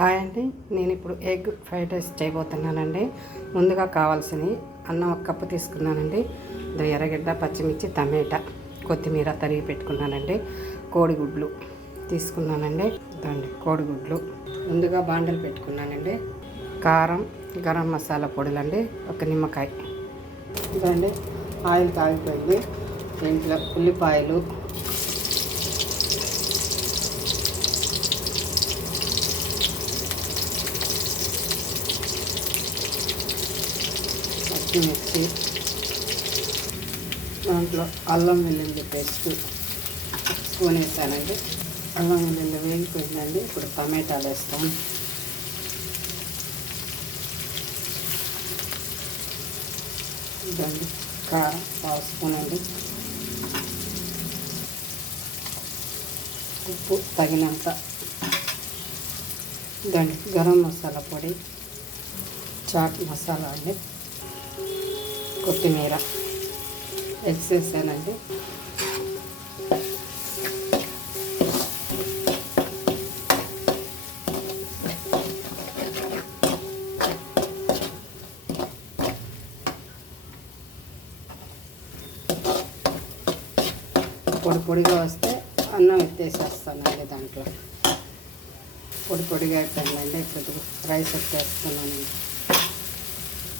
Hi అండి, నేను ఇప్పుడు ఎగ్ ఫ్రైడ్ రైస్ చేయబోతున్నానండి. ముందుగా కావాల్సినవి అన్నం 1 కప్పు తీసుకున్నానండి. ఎర్రగడ్డ, పచ్చిమిర్చి, టమాటా, కొత్తిమీర తరిగి పెట్టుకున్నానండి. కోడిగుడ్లు తీసుకున్నానండి. కోడిగుడ్లు ముందుగా బాండలు పెట్టుకున్నానండి. కారం, గరం మసాలా పొడులండి, 1 నిమ్మకాయ. ఇదండి ఆయిల్ కాగిపోయింది. దీంట్లో ఉల్లిపాయలు, పచ్చిమిర్చి, దాంట్లో అల్లం వెల్లుల్లి పేస్ట్ స్పూన్ వేసానండి. అల్లం వెల్లుల్లి వేగిపోయిందండి. ఇప్పుడు టమాటాలు వేస్తాం. ఇదండి కారం 1 స్పూన్ అండి. ఉప్పు తగినంత. ఇదండి గరం మసాలా పొడి, చాట్ మసాలా అండి, కొత్తిమీర, ఎగ్స్ వేసానండి. పొడిగా వస్తే అన్నం ఎత్తేసేస్తానండి. దాంట్లో పొడిగా అయిపోయిందండి. ఇప్పుడు రైస్ ఎత్తేస్తున్నానండి.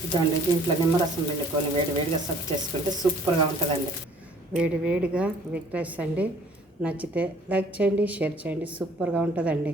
ఇదండి దీంట్లో నిమ్మరసం వెళ్ళుకొని వేడిగా సర్వ్ చేసుకుంటే సూపర్గా ఉంటుందండి. వేడిగా ఎగ్ రైస్ అండి. నచ్చితే లైక్ చేయండి, షేర్ చేయండి. సూపర్గా ఉంటుందండి.